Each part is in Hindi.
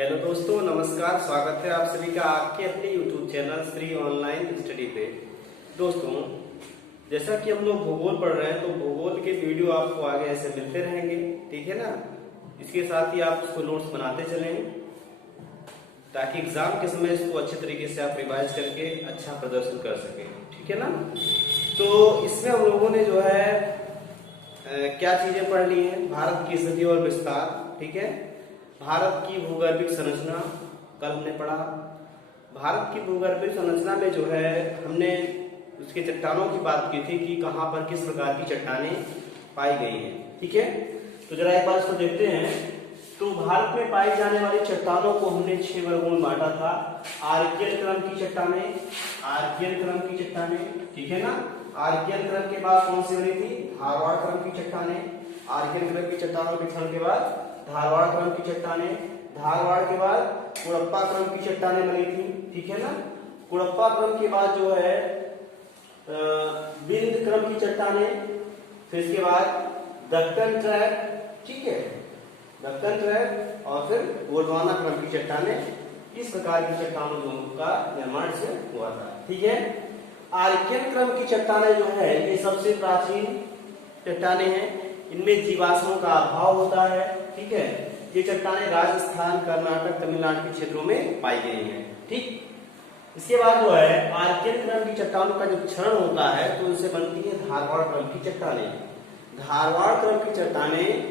हेलो दोस्तों, नमस्कार। स्वागत है आप सभी का आपके अपने YouTube channel Shri online study पे। दोस्तों, जैसा कि हम लोग भूगोल पढ़ रहे हैं तो भूगोल के वीडियो आपको आगे ऐसे मिलते रहेंगे, ठीक है ना। इसके साथ ही आप उसको नोट्स बनाते चलें ताकि एग्जाम के समय इसको अच्छे तरीके से आप रिवाइज करके अच्छा प्रदर्शन कर सकें, ठीक है ना। तो इसमें हम लोगों ने जो है क्या चीजें पढ़ ली हैं, भारत की स्थिति और विस्तार, ठीक है। भारत की भूगर्भिक संरचना कल हमने पढ़ा। भारत की भूगर्भिक संरचना में जो है हमने उसके चट्टानों की बात की थी कि कहां पर किस प्रकार की चट्टानें पाई गई हैं, ठीक है। तो जरा एक बार इसको देखते हैं। तो भारत में पाई जाने वाली चट्टानों को हमने 6 वर्गों में बांटा था। आर्कियन क्रम की चट्टानें, आर्कियन क्रम की चट्टानें, ठीक है ना। आर्कियन क्रम के बाद कौन सी बनी थी? धारवाड़ क्रम की चट्टानें। आर्कियन क्रम की चट्टानों के क्षण के बाद धारवाड़ क्रम की चट्टानें। धारवाड़ के बाद कुड़प्पा क्रम की चट्टानें बनी थी, ठीक है ना। कुड़प्पा क्रम के बाद जो है बिंद क्रम की चट्टानें, फिर इसके बाद दक्कन ट्रैप, ठीक है, दक्कन ट्रैप, और फिर गोंडवाना क्रम की चट्टानें। इस प्रकार की चट्टानों का निर्माण से हुआ था, ठीक है। आर्कियन क्रम की चट्टानें जो है ये सबसे प्राचीन चट्टानें हैं। इनमें जीवाश्मों का अभाव होता है, ठीक है। ये चट्टानें राजस्थान, कर्नाटक, तमिलनाडु के क्षेत्रों में पाई गई हैं, ठीक। इसके बाद जो है आर्कियन क्रम की चट्टानों का जब क्षरण होता है तो उनसे बनती है धारवाड़ क्रम की चट्टानें। धारवाड़ क्रम की चट्टानें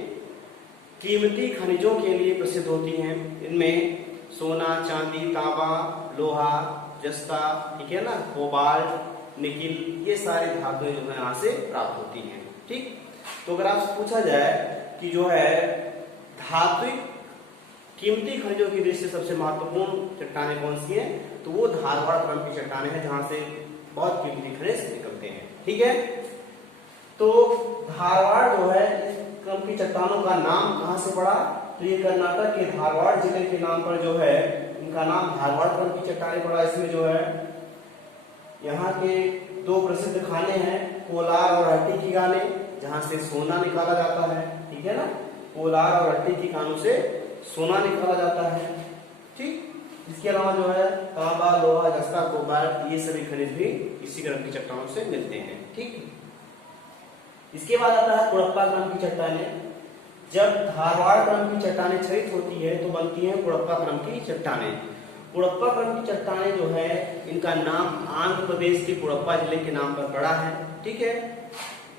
कीमती खनिजों के लिए प्रसिद्ध होती हैं। इनमें सोना, चांदी, तांबा, लोहा, जस्ता, ठीक है ना, कोबाल्ट, निकिल, ये सारी धातुएं जो है यहाँ से प्राप्त होती हैं, ठीक। तो अगर आपसे पूछा जाए कि जो है धात्विक कीमती खनिजों की दृष्टि से सबसे महत्वपूर्ण चट्टानें कौन सी हैं, तो वो धारवाड़ क्रम की चट्टानें हैं जहां से बहुत कीमती खनिज निकलते हैं, ठीक है। तो धारवाड़ जो है इस क्रम की चट्टानों का नाम कहां से पड़ा? तो ये कर्नाटक के धारवाड़ जिले के नाम पर जो है इनका नाम धारवाड़ क्रम की चट्टानें पड़ा। इसमें जो है यहाँ के 2 प्रसिद्ध खाने हैं, कोलार और हट्टी की खाने, जहां से सोना निकाला जाता है, ठीक है ना। कोलार और हट्टी की खानों से सोना निकाला जाता है, ठीक। इसके अलावा जो है तांबा, लोहा, जस्ता, कोबाल्ट, ये सभी खनिज भी इसी क्रम की चट्टानों से मिलते हैं, ठीक। इसके बाद आता है कुड़प्पा क्रम की चट्टानें। जब धारवाड़ क्रम की चट्टानें क्षरित होती है तो बनती है कुड़प्पा क्रम की चट्टानें। कुड़प्पा क्रम की चट्टानें जो है इनका नाम आंध्र प्रदेश के कुड़प्पा जिले के नाम पर पड़ा है, ठीक है।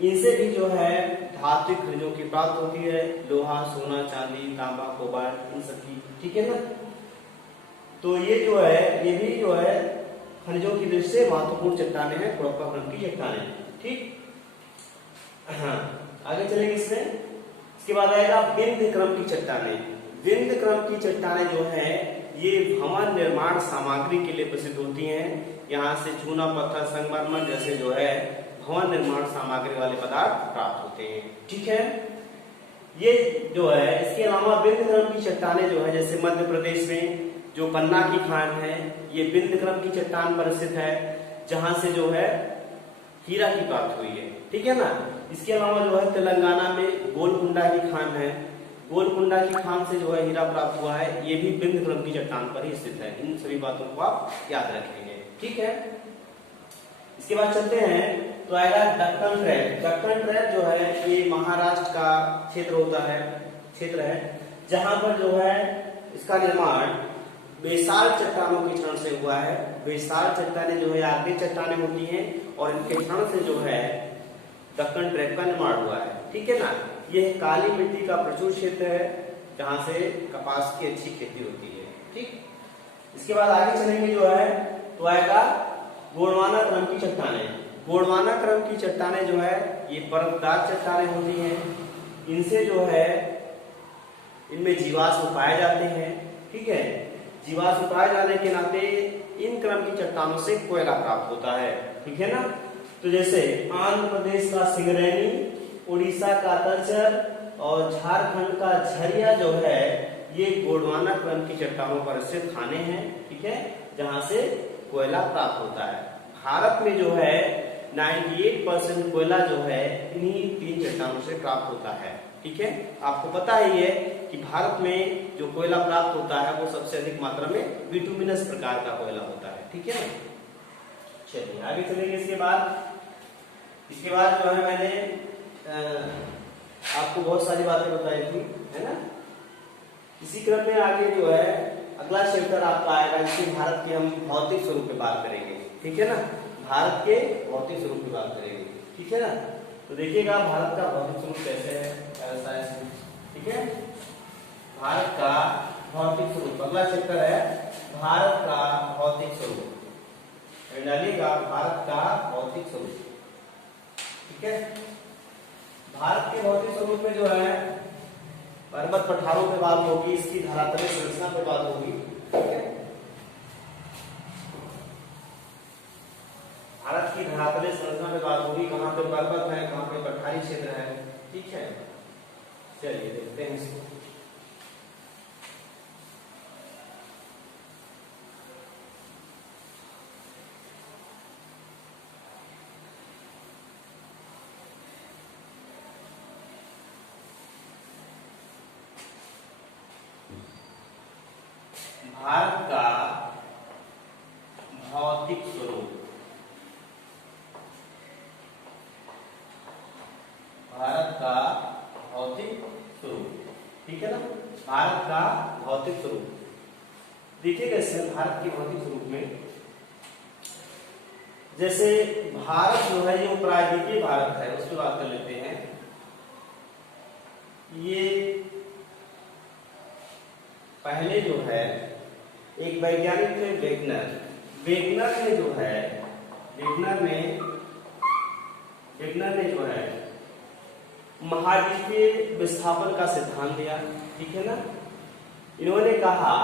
इनसे भी जो है धात्विक खनिजों की प्राप्त होती है, लोहा, सोना, चांदी, तांबा, कोबाल्ट, इन सब की, ठीक है ना। तो ये जो है ये भी जो है खनिजों की दृष्टि से महत्वपूर्ण चट्टानें हैं, कुड़प्पा क्रम की चट्टानें, ठीक। हाँ, आगे चलेंगे इसमें। इसके बाद आएगा बिंद क्रम की चट्टानें। बिंद क्रम की चट्टानें जो है ये भवन निर्माण सामग्री के लिए प्रसिद्ध होती हैं। यहाँ से चूना, पत्थर, संगमरमर जैसे जो है भवन निर्माण सामग्री वाले पदार्थ प्राप्त होते हैं, ठीक है। ये जो है इसके अलावा बिंद क्रम की चट्टानें जो है जैसे मध्य प्रदेश में जो पन्ना की खान है ये बिंद क्रम की चट्टान पर स्थित है, जहां से जो है हीरा की प्राप्त हुई है, ठीक है ना। इसके अलावा जो है तेलंगाना में गोलकुंडा की खान है, गोलकुंडा की खान से जो है हीरा प्राप्त हुआ है, ये भी बिंद क्रम की चट्टान पर ही स्थित है। इन सभी बातों को आप याद रखेंगे, ठीक है। इसके बाद चलते हैं तो आएगा दक्कन ट्रैप। दक्कन ट्रैप जो है ये महाराष्ट्र का क्षेत्र होता है, क्षेत्र है जहां पर जो है इसका निर्माण बेसाल चट्टानों के क्षरण से हुआ है। बेसाल चट्टानें जो है आर्द्र चट्टानें होती हैं और इनके क्षरण से जो है दक्कन ट्रैप का निर्माण हुआ है, ठीक है ना। यह काली मिट्टी का प्रचुर क्षेत्र है जहां से कपास की अच्छी खेती होती है, ठीक। इसके बाद आगे चलेंगे जो है तो आएगा गोंडवाना क्रम की चट्टानें। गोंडवाना क्रम की चट्टानें जो है ये परतदार चट्टानें होती हैं। इनसे जो है इनमें जीवाश्म पाए जाते हैं, ठीक है। जीवाश्म पाए जाने के नाते इन क्रम की चट्टानों से कोयला प्राप्त होता है, ठीक है ना। तो जैसे आंध्र प्रदेश का सिंगरैनी, उड़ीसा का तलचर और झारखंड का झरिया जो है ये गोंडवाना क्रम की चट्टानों पर स्थित खाने हैं, ठीक है, जहां से कोयला प्राप्त होता है। भारत में जो है 98% कोयला जो है इन्हीं 3 चट्टानों से प्राप्त होता है, ठीक है, आपको पता ही है कि भारत में जो कोयला प्राप्त होता है वो सबसे अधिक मात्रा में बिटुमिनस प्रकार का कोयला होता है, ठीक है ना। चलिए आगे चलेंगे। इसके बाद जो है मैंने आपको बहुत सारी बातें बताई थी, है ना। इसी क्रम में आगे जो है अगला चैप्टर आपका आएगा, इसमें भारत के हम भौतिक स्वरूप पे बात करेंगे, ठीक है ना। भारत के भौतिक स्वरूप पे बात करेंगे, ठीक है ना। तो देखिएगा भारत का भौतिक स्वरूप कैसे है, ऐसा है, ठीक है। भारत का भौतिक स्वरूप अगला चैप्टर है, भारत का भौतिक स्वरूप। डालिएगा भारत का भौतिक स्वरूप, ठीक है। भारत के भौतिक स्वरूप में जो है पर्वत पठारों पे बात होगी, इसकी धरातलीय संरचना पे बात होगी, ठीक है। भारत की धरातलीय संरचना पे बात होगी, कहाँ पे पर्वत है, कहाँ पे पठारी क्षेत्र है, ठीक है। चलिए देखते हैं इसको। भारत का भौतिक स्वरूप, भारत का भौतिक स्वरूप, ठीक है ना। भारत का भौतिक स्वरूप देखिएगा इसमें, भारत के भौतिक स्वरूप में जैसे भारत जो है ये उपराज्यीय भारत है, उसकी बात कर लेते हैं। ये पहले जो है एक वैज्ञानिक थे वेगनर, वेगनर ने जो है महाद्वीपीय विस्थापन का सिद्धांत दिया, ठीक है ना। इन्होंने कहा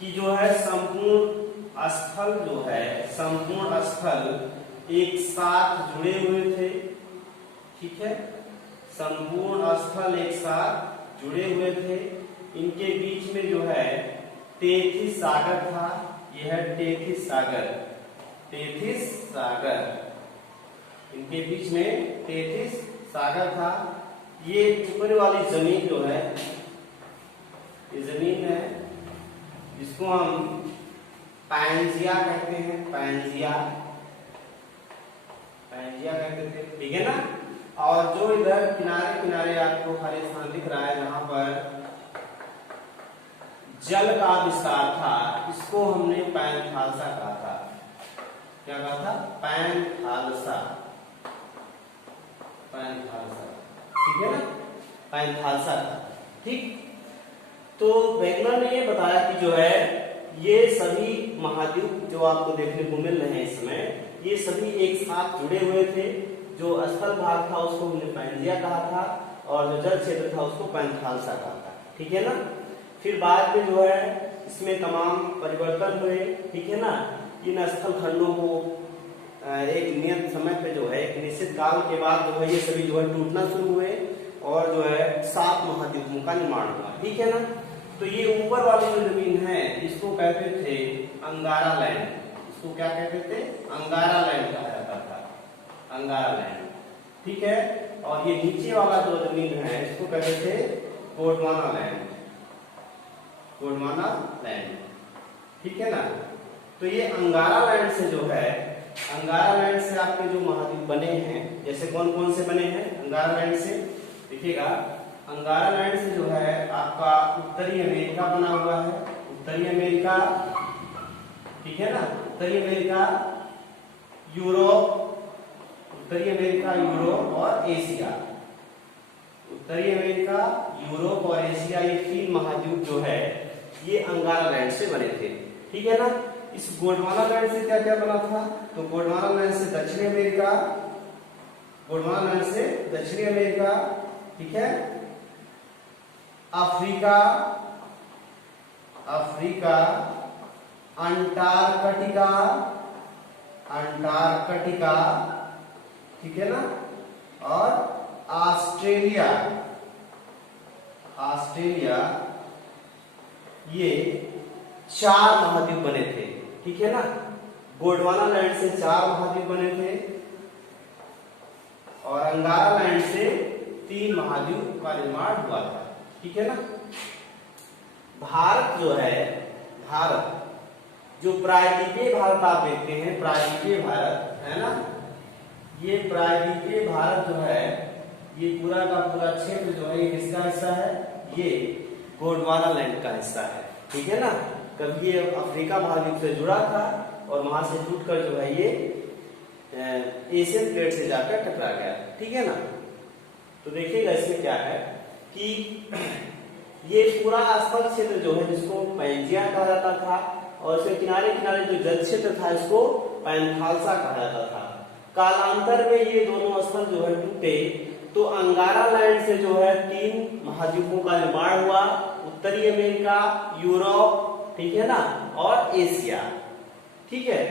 कि जो है संपूर्ण स्थल एक साथ जुड़े हुए थे, ठीक है। संपूर्ण स्थल एक साथ जुड़े हुए थे, इनके बीच में जो है तेथिस सागर था, यह है तेथिस सागर, इनके बीच में तेथिस सागर था। ये ऊपर वाली जमीन जो है, ये जमीन है जिसको हम पैंजिया कहते हैं, पैंजिया कहते थे, ठीक है ना। और जो इधर किनारे किनारे आपको खाली स्थान दिख रहा है जहां पर जल का विस्तार था, इसको हमने पैंथालसा कहा था। क्या कहा था? पैंथालसा, ठीक है ना, पैंथालसा था, ठीक। तो वैज्ञानिक ने ये बताया कि जो है ये सभी महाद्वीप जो आपको देखने को मिल रहे हैं इस समय, ये सभी एक साथ जुड़े हुए थे। जो स्थल भाग था उसको हमने पैंजिया कहा था, और जो जल क्षेत्र था उसको पैंथालसा कहा था, ठीक है ना। फिर बाद में जो है इसमें तमाम परिवर्तन हुए, ठीक है ना। इन स्थल खंडों को एक नियत समय पे जो है, एक निश्चित काल के बाद जो है ये सभी जो है टूटना शुरू हुए, और जो है 7 महाद्वीपों का निर्माण हुआ, ठीक है ना। तो ये ऊपर वाली जो जमीन है इसको कहते थे अंगारा लैंड, इसको क्या कहते थे? अंगारा लैंड कहा जाता था, अंगारा लैंड, ठीक है। और ये नीचे वाला जो जमीन है इसको कहते थे गोंडवाना लैंड, गोंडवाना लैंड, ठीक है ना। तो ये अंगारा लैंड से जो है, अंगारा लैंड से आपके जो महाद्वीप बने हैं, जैसे कौन कौन से बने हैं अंगारा लैंड से, देखिएगा। अंगारा लैंड से जो है आपका उत्तरी अमेरिका बना हुआ है, उत्तरी अमेरिका, ठीक है ना। उत्तरी अमेरिका, यूरोप, उत्तरी अमेरिका, यूरोप और एशिया, उत्तरी अमेरिका, यूरोप और एशिया, ये 3 महाद्वीप जो है ये अंगारा लैंड से बने थे, ठीक है ना। इस गोंडवाना लैंड से क्या क्या बना था? तो गोंडवाना लैंड से दक्षिणी अमेरिका, गोंडवाना लैंड से दक्षिणी अमेरिका, ठीक है। अफ्रीका, अफ्रीका, अंटार्कटिका, अंटार्कटिका, ठीक है ना। और ऑस्ट्रेलिया, ऑस्ट्रेलिया, ये 4 महाद्वीप बने थे, ठीक है ना। गोंडवाना लैंड से 4 महाद्वीप बने थे, और अंगारा लैंड से 3 महाद्वीप का निर्माण हुआ था। ठीक है ना। भारत जो है, भारत जो प्रायद्वीपीय भारत आप देखते हैं, प्रायद्वीपीय भारत है ना, ये प्रायद्वीपीय भारत जो है, ये पूरा का पूरा क्षेत्र जो है ये किसका हिस्सा है, ये गोंडवाना लैंड का हिस्सा है। ठीक है ना। कभी ये अफ्रीका महाद्वीप से जुड़ा था और वहां से टूटकर जो है ये एशियन प्लेट से जाकर टकरा गया। ठीक है ना। तो देखिएगा इसमें क्या है कि ये पूरा आसपास क्षेत्र जो है जिसको पैंजिया कहा जाता था और इसके किनारे किनारे जो जल क्षेत्र था इसको पैंथालसा कहा जाता था। कालांतर में ये दोनों स्थल जो है टूटे तो अंगारा लैंड से जो है 3 महाद्वीपों का निर्माण हुआ, उत्तरी अमेरिका, यूरोप, ठीक है ना, और एशिया। ठीक है।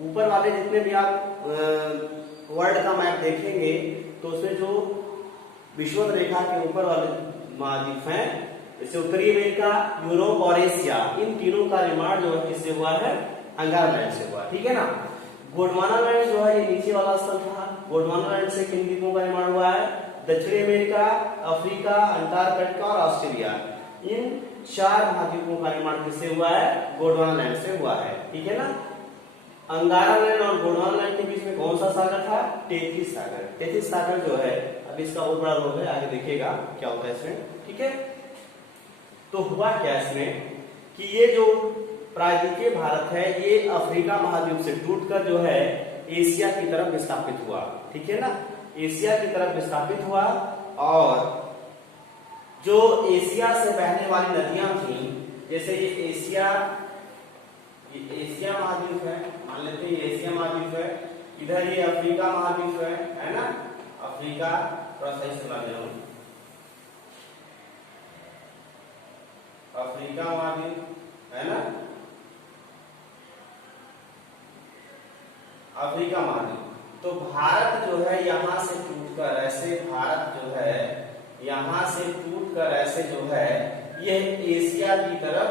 ऊपर वाले जितने भी आप वर्ल्ड का मैप देखेंगे तो उसमें जो विषुवत रेखा के ऊपर वाले महाद्वीप हैं, जैसे उत्तरी अमेरिका, यूरोप और एशिया, इन तीनों का निर्माण जो है किससे हुआ है, अंगारा लैंड से हुआ। ठीक है ना। गोंडवाना लैंड जो है ये नीचे वाला स्थल था। गोंडवाना लैंड से किन द्वीपों का निर्माण हुआ है, दक्षिणी अमेरिका, अफ्रीका, अंटार्कटिका और ऑस्ट्रेलिया, इन 4 महाद्वीपों का निर्माण किससे हुआ है, गोंडवाना लैंड से हुआ है। ठीक है ना। अंगारा लैंड और गोंडवाना लैंड के बीच में कौन सा सागर था, टेथिस सागर। टेथिस सागर जो है अब इसका बहुत बड़ा रोल है, आगे देखिएगा क्या होता है इसमें। ठीक है। तो हुआ क्या इसमें कि ये जो प्रायद्वीपीय भारत है ये अफ्रीका महाद्वीप से टूटकर जो है एशिया की तरफ विस्थापित हुआ। ठीक है ना। एशिया की तरफ विस्थापित हुआ और जो एशिया से बहने वाली नदियां थी, जैसे ये एशिया महाद्वीप है, मान लेते हैं ये एशिया महाद्वीप है, इधर ये अफ्रीका महाद्वीप है ना, अफ्रीका, थोड़ा सही से बना देना, अफ्रीका महाद्वीप है ना, अफ्रीका महाद्वीप। तो भारत जो है यहां से टूटकर ऐसे, भारत जो है यहां से टूटकर ऐसे जो है यह एशिया की तरफ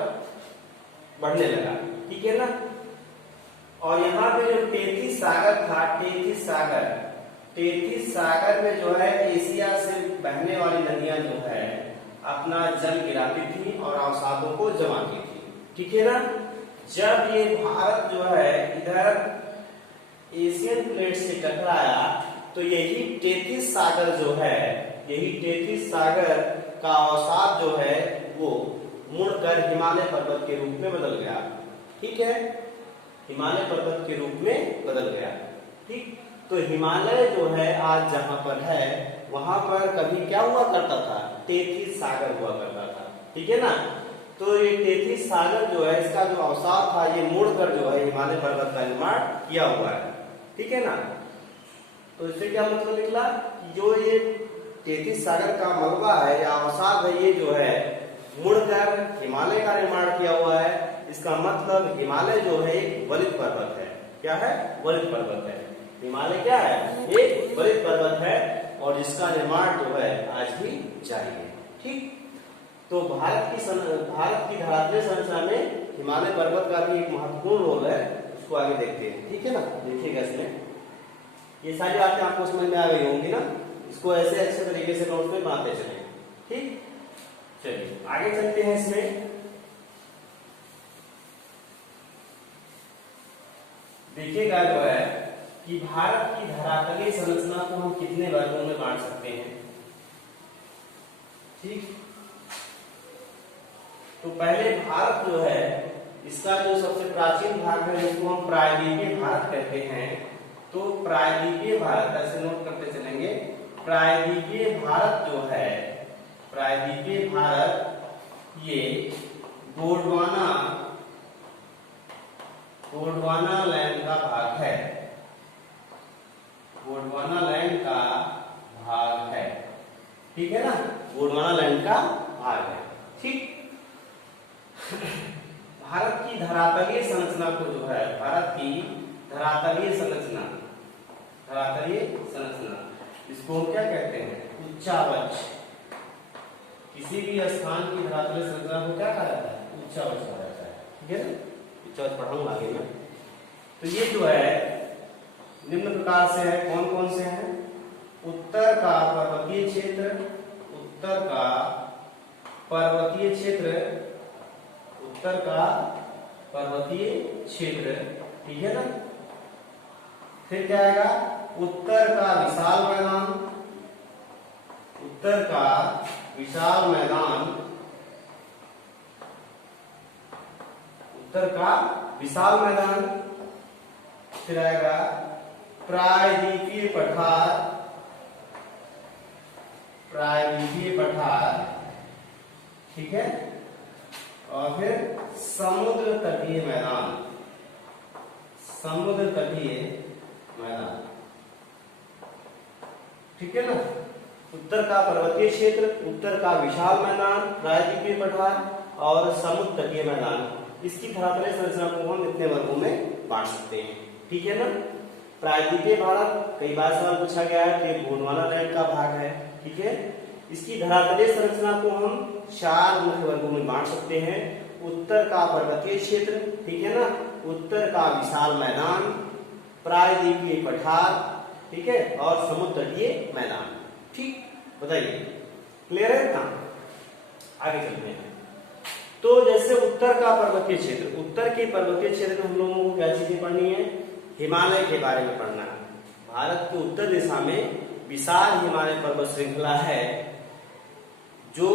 बढ़ने लगा। ठीक है ना। और यहाँ पे जो टेथिस सागर था, टेथिस सागर में जो है एशिया से बहने वाली नदियां जो है अपना जल गिराती थी और अवसादों को जमा की थी। ठीक है ना। जब ये भारत जो है इधर एशियन प्लेट से टकराया तो यही टेथिस सागर जो है, यही टेथिस सागर का अवसाद जो है वो मुड़कर हिमालय पर्वत के रूप में बदल गया। ठीक है। हिमालय पर्वत के रूप में बदल गया। ठीक। तो हिमालय जो है आज जहां पर है वहां पर कभी क्या हुआ करता था, टेथिस सागर हुआ करता था। ठीक है ना। तो ये टेथिस सागर जो है इसका जो अवसाद था ये मुड़कर जो है हिमालय पर्वत का निर्माण किया हुआ है। ठीक है ना। तो इससे क्या मतलब निकला कि जो ये टेथिस सागर का मलबा है या अवसाद है ये जो है मुड़कर हिमालय का निर्माण किया हुआ है। इसका मतलब हिमालय जो है एक वलित पर्वत है। क्या है, वलित पर्वत है। हिमालय क्या है, एक वलित पर्वत है और जिसका निर्माण जो है आज भी जारी है। ठीक। तो भारत की धरातलीय संरचना में हिमालय पर्वत का भी एक महत्वपूर्ण रोल है, उसको आगे देखते हैं। ठीक है ना। देखिएगा इसमें ये सारी बातें आपको समझ में आ गई होंगी ना, इसको ऐसे अच्छे तरीके से नोट्स में बनाते चलें। ठीक। चलिए आगे चलते हैं। इसमें देखिएगा जो है कि भारत की धरातलीय संरचना को हम कितने वर्गों में बांट सकते हैं। ठीक। तो पहले भारत जो है इसका जो सबसे प्राचीन भाग है जिसको हम प्रायद्वीपीय भारत कहते हैं, तो प्रायद्वीपीय भारत ऐसे नोट करते चलेंगे। प्रायद्वीपीय भारत जो है, प्रायद्वीपीय भारत ये गोंडवाना लैंड का भाग है, गोंडवाना लैंड का भाग है। ठीक है ना। गोंडवाना लैंड का भाग है। ठीक। भारत की धरातलीय संरचना को जो है, भारत की धरातलीय संरचना, इसको हम क्या कहते हैं, उच्चावच। किसी भी स्थान की धरातलीय संरचना को क्या कहा जाता है, उच्चावच कहा जाता है। ठीक है ना। उच्चावच पढ़ाऊंगा आगे में। तो ये जो है निम्न प्रकार से है, कौन कौन से हैं, उत्तर का पर्वतीय क्षेत्र, उत्तर का पर्वतीय क्षेत्र, उत्तर का पर्वतीय क्षेत्र, ठीक है ना। फिर क्या आएगा, उत्तर का विशाल मैदान, उत्तर का विशाल मैदान, उत्तर का विशाल मैदान। फिर आएगा प्रायद्वीपीय पठार, प्रायद्वीपीय पठार, ठीक है। और फिर समुद्र तटीय मैदान, समुद्र तटीय मैदान, ठीक है ना। उत्तर का पर्वतीय क्षेत्र, उत्तर का विशाल मैदान, प्रायद्वीपीय पठार और समुद्र तटीय मैदान। इसकी धरातलीय संरचना को हम इतने वर्गों में बांट सकते हैं, ठीक है ना। प्रायद्वीपीय भारत कई बार सवाल पूछा गया है कि गोंडवाना लैंड का भाग है, ठीक है। इसकी धरातलीय संरचना को हम 4 मुख्य वर्गों में बांट सकते हैं। उत्तर का पर्वतीय क्षेत्र, ठीक है ना, उत्तर का विशाल मैदान, प्रायद्वीपीय पठार, ठीक है, और समुद्र तटीय मैदान। ठीक, बताइए क्लियर है ना। आगे चलते हैं। तो जैसे उत्तर का पर्वतीय क्षेत्र, उत्तर के पर्वतीय क्षेत्र में हम लोगों को क्या चीजें पढ़नी है, हिमालय के बारे में पढ़ना है। भारत के उत्तर दिशा में विशाल हिमालय पर्वत श्रृंखला है, जो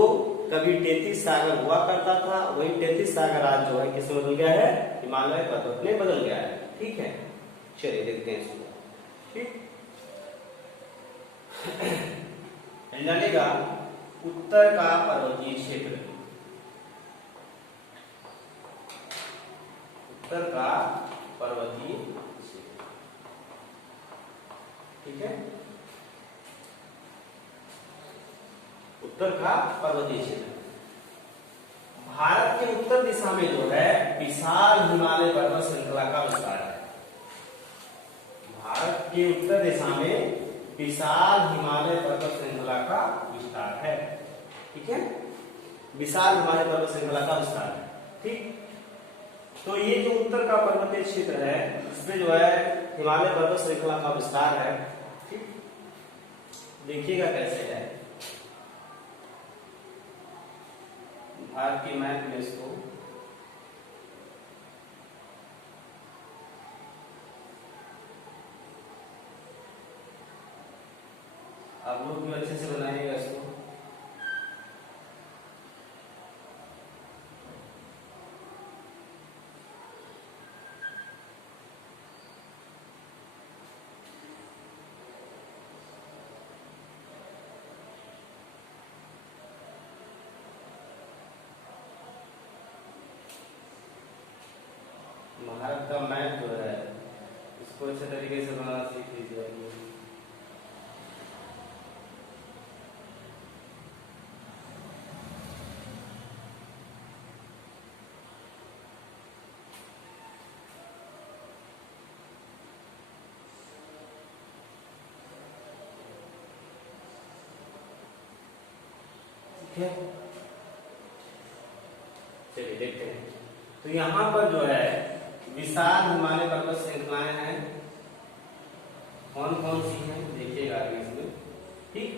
कभी 33 सागर हुआ करता था, वही 33 सागर आज जो है किसमें बदल गया है, हिमालय पर्वत में बदल गया है, ठीक है। चलिए देखते हैं इसको, ठीक। जानिएगा उत्तर का पर्वतीय क्षेत्र, उत्तर का पर्वतीय क्षेत्र, ठीक है। उत्तर का पर्वतीय क्षेत्र भारत के उत्तर दिशा में जो है विशाल हिमालय पर्वत श्रृंखला का विस्तार है। भारत के उत्तर दिशा में विशाल हिमालय पर्वत श्रृंखला का विस्तार है, ठीक है। विशाल हिमालय पर्वत श्रृंखला का विस्तार है, ठीक। तो ये जो उत्तर का पर्वतीय क्षेत्र है, इसमें जो है हिमालय पर्वत श्रृंखला का विस्तार है, ठीक। देखिएगा कैसे है भारत की मैप में इसको आप लोग भी अच्छे से बनाइएगा इसको। भारत का मैप जो है इसको अच्छे तरीके से बनाना सीख लीजिए। चलिए देखते हैं। तो यहाँ पर जो है विशाल हिमालय पर्वत श्रृंखलाएं हैं, कौन कौन सी हैं देखिएगा आगे इसमें, ठीक।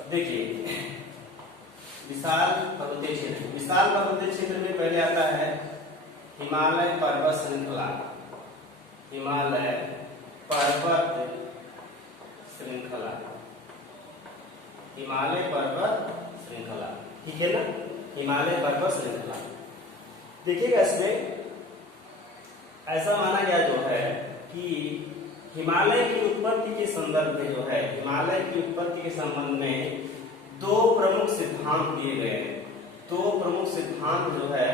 अब देखिए विशाल पर्वतीय क्षेत्र, विशाल पर्वतीय क्षेत्र में पहले आता है हिमालय पर्वत श्रृंखला, हिमालय पर्वत श्रृंखला, हिमालय पर्वत श्रृंखला, ठीक है ना, हिमालय पर्वत श्रृंखला। देखिएगा इसमें ऐसा माना गया जो है कि हिमालय की उत्पत्ति के संदर्भ में जो है, हिमालय की उत्पत्ति के संबंध में 2 प्रमुख सिद्धांत दिए गए हैं। 2 प्रमुख सिद्धांत जो है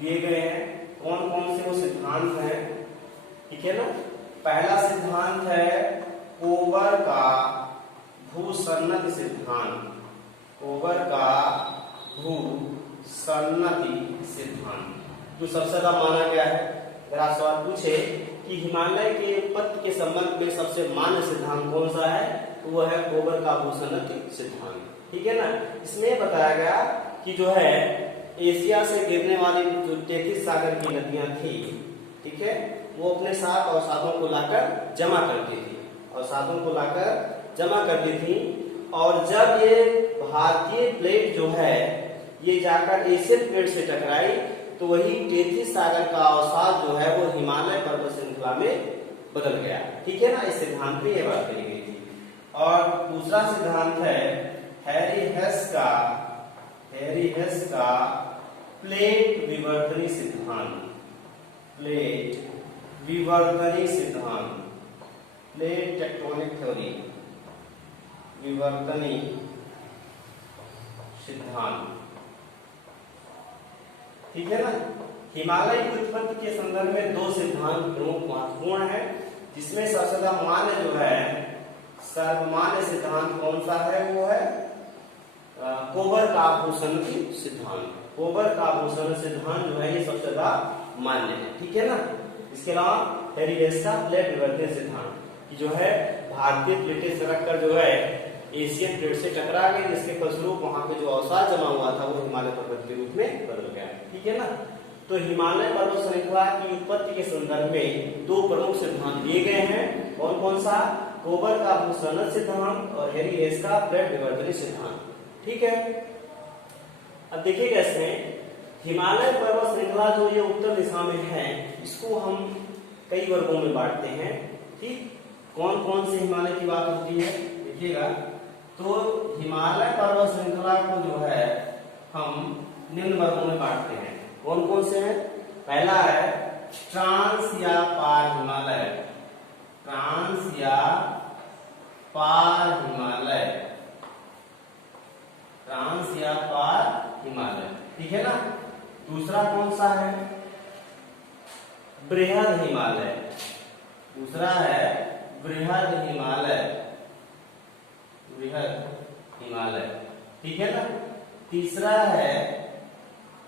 दिए गए हैं। कौन कौन से वो सिद्धांत हैं, ठीक है ना। पहला सिद्धांत है कोबर का भूसन्नति सिद्धांत, कोबर का भूसन्नति सिद्धांत, जो सबसे ज्यादा माना गया है। अगर आप सवाल पूछे कि हिमालय के उत्पत्ति के संबंध में सबसे मान्य सिद्धांत कौन सा है, तो वह है कोबर का भूसन्नति सिद्धांत, ठीक है ना। इसमें बताया गया कि जो है एशिया से गिरने वाली जो 33 सागर की नदियां थी, ठीक है, वो अपने साथ अवसादों को लाकर जमा करती थी, और साधनों को लाकर जमा कर दी थी। और जब ये भारतीय प्लेट जो है ये जाकर एशियन प्लेट से टकराई तो वही टेथिस सागर का अवसाद जो है वो हिमालय पर्वत श्रृंखला में बदल गया। ठीक है ना, इस सिद्धांत में ये बात कही गई थी। और दूसरा सिद्धांत है हैरी हेस का प्लेट विवर्तनी सिद्धांत। प्लेट विवर्तनी सिद्धांत, प्लेट टेक्टोनिक थ्योरी, विवर्तनी सिद्धांत। ठीक है ना। हिमालय की उत्पत्ति के संदर्भ में दो सिद्धांत प्रमुख महत्वपूर्ण है, जिसमें सबसे ज्यादा मान्य जो है सर्वमान्य सिद्धांत कौन सा है, वो है कोबर का आभूषण सिद्धांत। कोबर का आभूषण सिद्धांत जो है ये सबसे ज्यादा मान्य है। ठीक है ना। इसके अलावा हैरी हेस का प्लेट विवर्तन सिद्धांत कि जो है भारतीय प्लेटें सरक कर जो है एशियन प्लेट से टकरा गई, जिसके फलस्वरूप वहां पे जो अवसाद जमा हुआ था वो हिमालय पर्वत के रूप में बदल गया। ठीक है ना। तो हिमालय पर्वत श्रृंखला की उत्पत्ति के संदर्भ में दो प्रमुख सिद्धांत दिए गए हैं। और कौन सा? कोबर का आभूषण सिद्धांत और हैरी हेस का प्लेट विवर्तन सिद्धांत। ठीक है। अब देखिए कैसे हिमालय पर्वत श्रृंखला जो ये उत्तर दिशा में है इसको हम कई वर्गों में बांटते हैं। ठीक, कौन कौन से हिमालय की बात होती है देखिएगा। तो हिमालय पर्वत श्रृंखला को जो है हम निम्न वर्गों में बांटते हैं। कौन कौन से हैं? पहला है ट्रांस या पार हिमालय, ट्रांस या पार हिमालय, ट्रांस या पार हिमालय। ठीक है ना। दूसरा कौन सा है? बृहद हिमालय। दूसरा है बृहद हिमालय, बृहद हिमालय। ठीक है ना। तीसरा है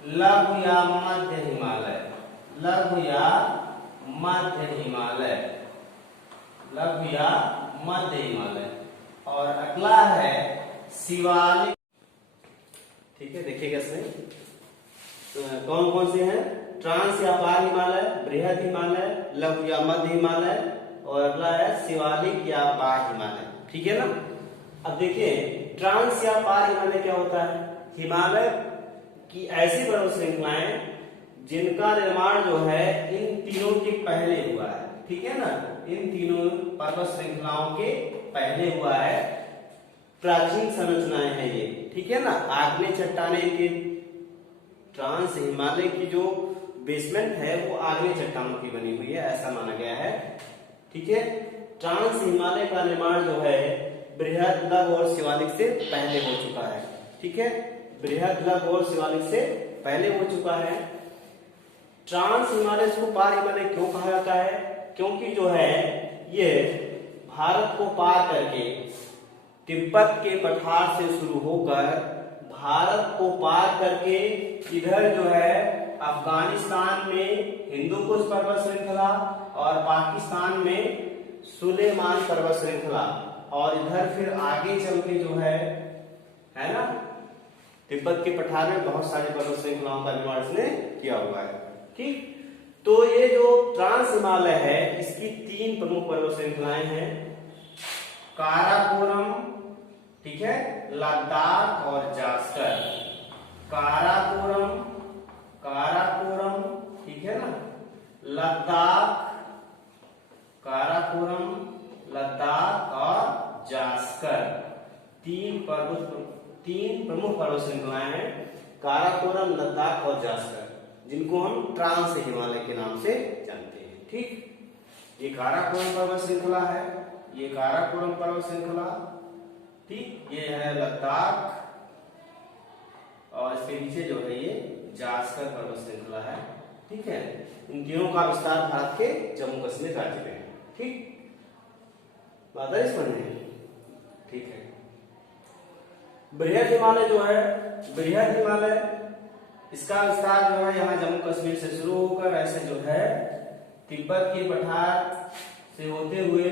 लघु या मध्य हिमालय, लघु या मध्य हिमालय, लघु या मध्य हिमालय। और अगला है शिवालिक। ठीक है, देखिएगा इसमें कौन कौन से हैं? ट्रांस या पार हिमालय, बृहद हिमालय, लघु या मध्य हिमालय और अगला है शिवालिक या बाह्य हिमालय। ठीक है ना। अब देखिए ट्रांस या पार हिमालय क्या होता है? हिमालय की ऐसी पर्वत श्रृंखलाएं जिनका निर्माण जो है इन तीनों के पहले हुआ है। ठीक है ना। इन तीनों पर्वत श्रृंखलाओं के पहले हुआ है, प्राचीन संरचनाएं हैं ये। ठीक है ना। आग्नेय चट्टानें के ट्रांस हिमालय की जो बेसमेंट है वो आग्नेय चट्टानों की बनी हुई है, ऐसा माना गया है। ठीक है। ट्रांस हिमालय का निर्माण जो है बृहद, लघु और शिवालिक से पहले हो चुका है। ठीक है। बृहद, लघु और शिवालिक से पहले हो चुका है। ट्रांस हिमालय को पार हिमालय क्यों कहा जाता है? क्योंकि जो है ये भारत को पार करके तिब्बत के पठार से शुरू होकर भारत को पार करके इधर जो है अफगानिस्तान में हिंदुकुश पर्वत श्रृंखला और पाकिस्तान में सुलेमान पर्वत श्रृंखला और इधर फिर आगे चल के जो है ना तिब्बत के पठार में बहुत सारे पर्वत श्रृंखलाओं का निर्माण इसने किया हुआ है। ठीक। तो ये जो ट्रांस हिमालय है इसकी तीन प्रमुख पर्वत श्रृंखलाएं हैं, काराकोरम, ठीक है, लद्दाख और जास्कर। काराकोरम, काराकोरम, ठीक है ना, लद्दाख, काराकोरम, लद्दाख और जास्कर। तीन प्रमुख पर्वत श्रृंखलाएं हैं, काराकोरम, लद्दाख और जास्कर, जिनको हम ट्रांस हिमालय के नाम से जानते हैं। ठीक। ये काराकोरम पर्वत श्रृंखला है, ये काराकोरम पर्वत श्रृंखला, ठीक, ये है लद्दाख और इसके नीचे जो है ये जास्कर पर्वत श्रृंखला है। ठीक है। इन तीनों का विस्तार भारत के जम्मू कश्मीर राज्य में है। ठीक, बात है समझ में? ठीक है। बृहद हिमालय जो है, बृहद हिमालय, इसका विस्तार जो है यहाँ जम्मू कश्मीर से शुरू होकर ऐसे जो है तिब्बत के पठार से होते हुए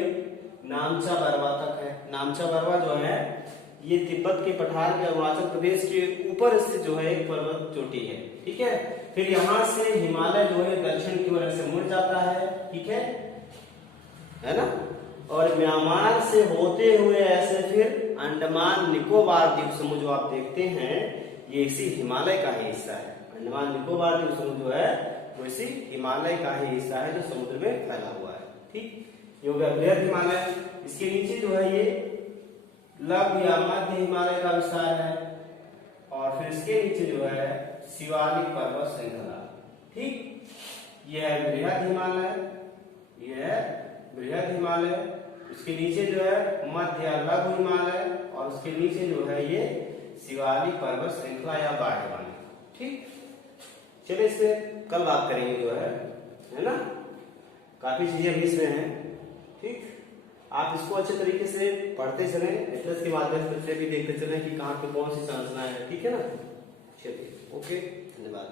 नामचा बरवा तक है। नामचा बरवा जो है ये तिब्बत के पठार के अरुणाचल प्रदेश के ऊपर स्थित जो है एक पर्वत चोटी है। ठीक है। फिर यहाँ से हिमालय जो है दक्षिण की ओर से मुड़ जाता है। ठीक है ना। और म्यांमार से होते हुए ऐसे फिर अंडमान निकोबार द्वीप समूह जो आप देखते हैं ये इसी हिमालय का ही हिस्सा है। अंडमान निकोबार द्वीप समूह जो है वो इसी हिमालय का ही हिस्सा है जो समुद्र में फैला हुआ है। ठीक, ये हो गया बृहद हिमालय। इसके नीचे जो है ये लघु या मध्य हिमालय का विस्तार है और फिर इसके नीचे जो है शिवालिक पर्वत श्रृंखला। ठीक, यह है बृहद हिमालय, यह है बृहद हिमालय। इसके नीचे जो है मध्य या लघु हिमालय और उसके नीचे जो है ये शिवालिक पर्वत श्रृंखला या बाढ़वानी। ठीक, चलिए इससे कल बात करेंगे जो है ना, काफी चीजें भी इसमें हैं। ठीक, आप इसको अच्छे तरीके से पढ़ते चलें, एटलस के माध्यम से भी देखते चलें कि कहाँ पे कौन सी संरचना है। ठीक है ना, चलिए ओके, धन्यवाद।